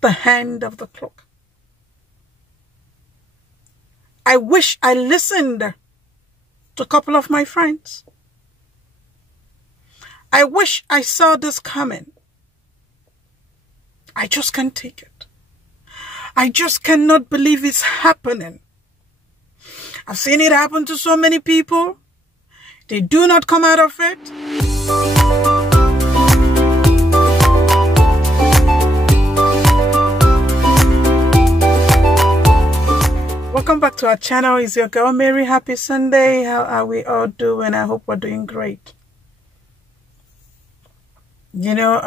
the hand of the clock. I wish I listened to a couple of my friends. I wish I saw this coming. I just can't take it. I just cannot believe it's happening. I've seen it happen to so many people. They do not come out of it. Welcome back to our channel. It's your girl Mary. Happy Sunday. How are we all doing? I hope we're doing great. You know,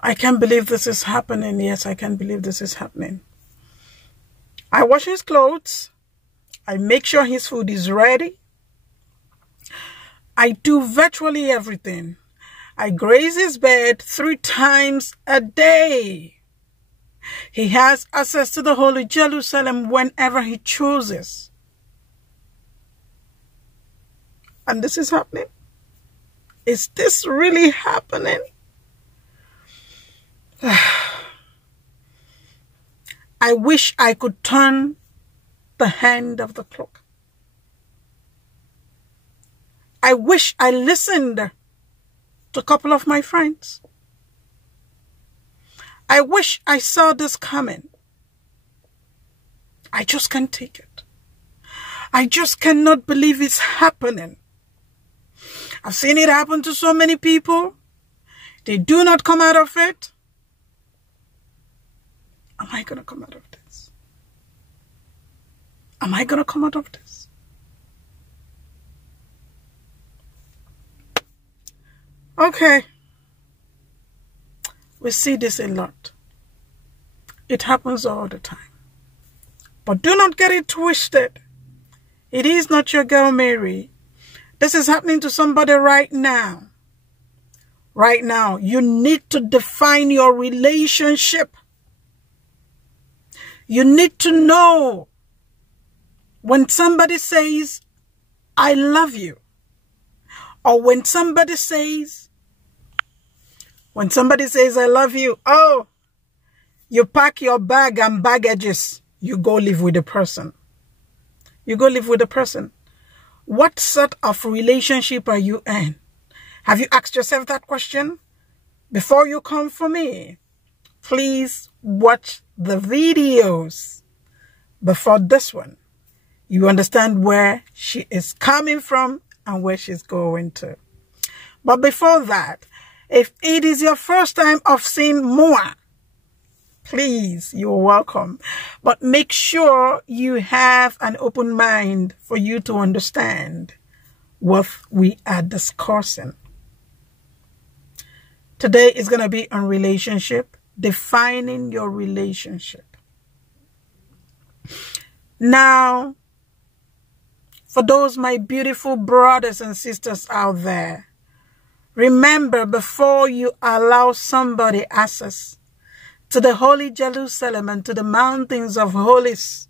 I can't believe this is happening. Yes, I can't believe this is happening. I wash his clothes. I make sure his food is ready. I do virtually everything. I graze his bed 3 times a day. He has access to the Holy Jerusalem whenever he chooses. And this is happening. Is this really happening? I wish I could turn the hand of the clock. I wish I listened to a couple of my friends. I wish I saw this coming. I just can't take it. I just cannot believe it's happening. I've seen it happen to so many people. They do not come out of it. Am I going to come out of this? Am I going to come out of this? Okay. We see this a lot. It happens all the time. But do not get it twisted. It is not your girl Mary. This is happening to somebody right now. Right now. You need to define your relationship. You need to know when somebody says, I love you. Or when somebody says, I love you, oh, you pack your bag and baggages, you go live with the person. You go live with the person. What sort of relationship are you in? Have you asked yourself that question? Before you come for me, please watch the videos before this one. You understand where she is coming from and where she's going to. But before that, if it is your first time of seeing more, please, you're welcome. But make sure you have an open mind for you to understand what we are discussing. Today is going to be on relationship, defining your relationship. Now, for those my beautiful brothers and sisters out there, remember, before you allow somebody access to the Holy Jerusalem and to the mountains of holies,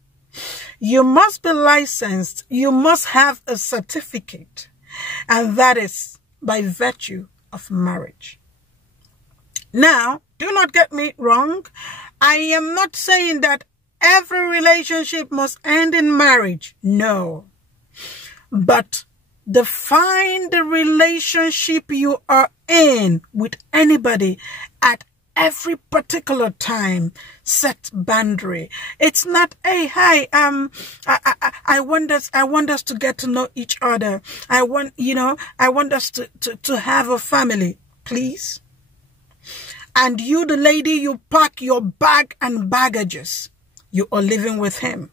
you must be licensed. You must have a certificate. And that is by virtue of marriage. Now, do not get me wrong. I am not saying that every relationship must end in marriage. No. But define the relationship you are in with anybody at every particular time. Set boundary. It's not, hey, hi, I want us to get to know each other. I want us to have a family. Please. And you, the lady, you pack your bag and baggages. You are living with him.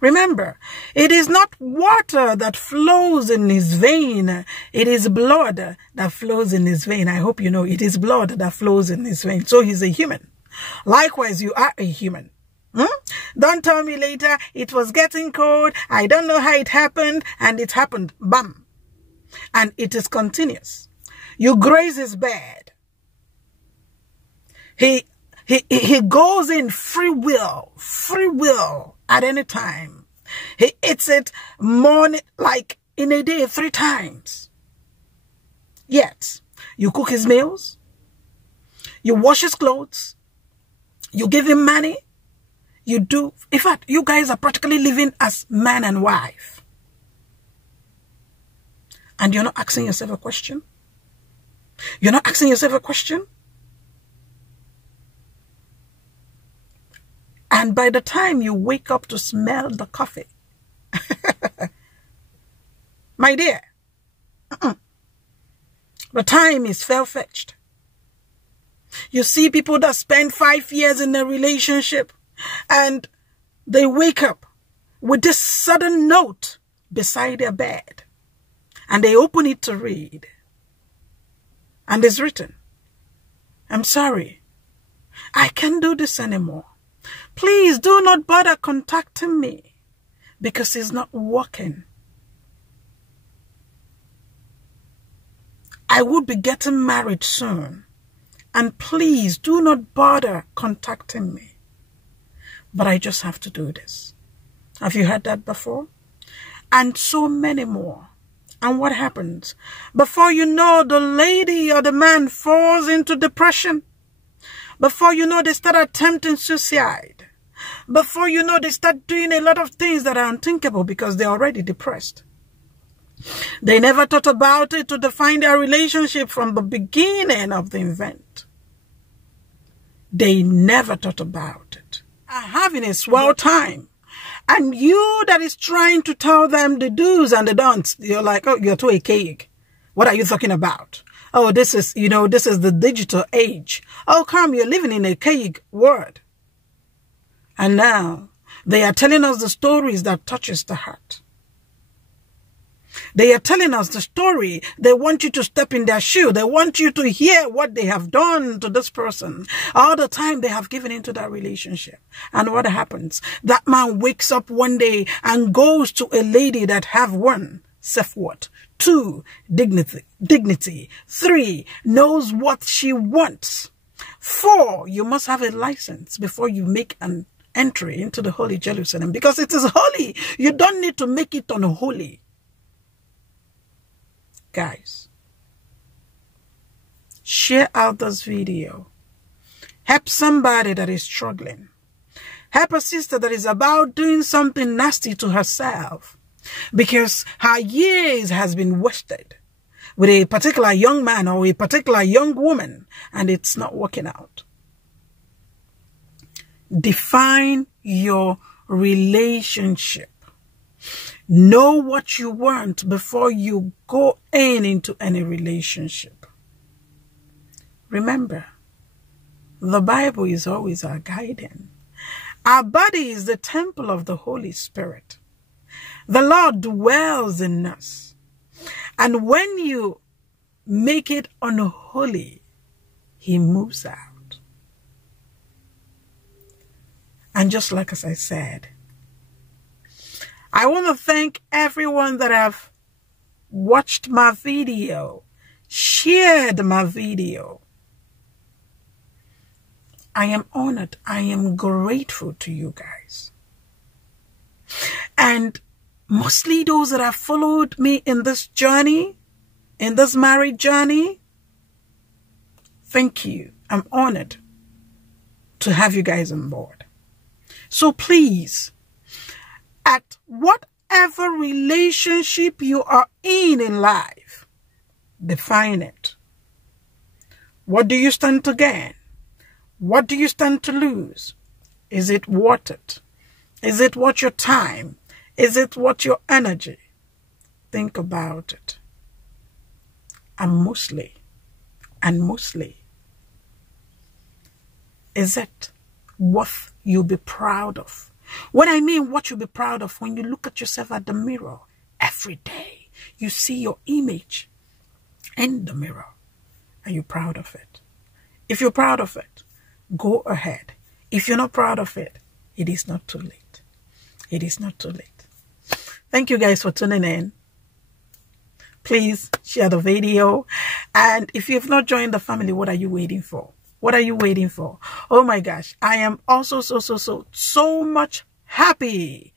Remember, it is not water that flows in his vein. It is blood that flows in his vein. I hope you know it is blood that flows in his vein. So he's a human. Likewise, you are a human. Don't tell me later, it was getting cold. I don't know how it happened. And it happened. Bam. And it is continuous. You graze his bed. He goes in free will at any time. He eats it morning, like in a day, 3 times. Yet, you cook his meals. You wash his clothes. You give him money. You do. In fact, you guys are practically living as man and wife. And you're not asking yourself a question? You're not asking yourself a question? And by the time you wake up to smell the coffee, my dear, the time is far-fetched. You see people that spend 5 years in a relationship and they wake up with this sudden note beside their bed and they open it to read. And it's written, "I'm sorry, I can't do this anymore. Please do not bother contacting me because it's not working. I will be getting married soon. And please do not bother contacting me. But I just have to do this." Have you heard that before? And so many more. And what happens? Before you know, the lady or the man falls into depression. Before you know, they start attempting suicide. Before you know, they start doing a lot of things that are unthinkable because they're already depressed. They never thought about it to define their relationship from the beginning of the event. They never thought about it. Are having a swell time. And you that is trying to tell them the do's and the don'ts, you're like, "Oh, you're too archaic. What are you talking about? Oh, this is the digital age. Oh, come, you're living in a archaic world." And now they are telling us the stories that touches the heart. They are telling us the story. They want you to step in their shoe. They want you to hear what they have done to this person. All the time they have given into that relationship. And what happens? That man wakes up one day and goes to a lady that have 1, self-worth, 2, dignity, 3, knows what she wants, 4, you must have a license before you make an entry into the Holy Jerusalem because it is holy. You don't need to make it unholy. Guys, share out this video. Help somebody that is struggling. Help a sister that is about doing something nasty to herself because her years has been wasted with a particular young man or a particular young woman and it's not working out. Define your relationship. Know what you want before you go into any relationship. Remember, the Bible is always our guidance. Our body is the temple of the Holy Spirit. The Lord dwells in us. And when you make it unholy, He moves out. And just like as I said, I want to thank everyone that have watched my video, shared my video. I am honored. I am grateful to you guys. And mostly those that have followed me in this journey, in this marriage journey, thank you. I'm honored to have you guys on board. So please, at whatever relationship you are in life, define it. What do you stand to gain? What do you stand to lose? Is it worth it? Is it worth your time? Is it worth your energy? Think about it. And mostly, is it worth you be proud of? What I mean, what you'll be proud of, when you look at yourself at the mirror every day, you see your image in the mirror. Are you proud of it? If you're proud of it, go ahead. If you're not proud of it, it is not too late. It is not too late. Thank you guys for tuning in. Please share the video. And if you have not joined the family, what are you waiting for? What are you waiting for? Oh my gosh. I am also so much happy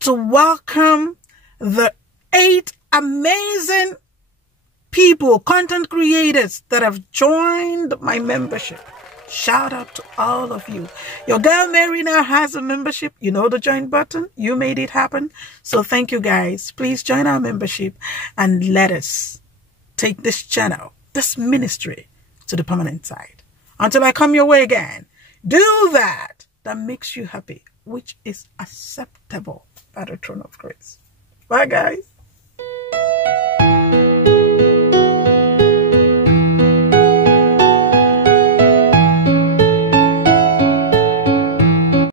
to welcome the 8 amazing people, content creators that have joined my membership. Shout out to all of you. Your girl Mary now has a membership. You know the join button. You made it happen. So thank you guys. Please join our membership and let us take this channel, this ministry to the permanent side. Until I come your way again, do that makes you happy, which is acceptable by the throne of grace. Bye guys.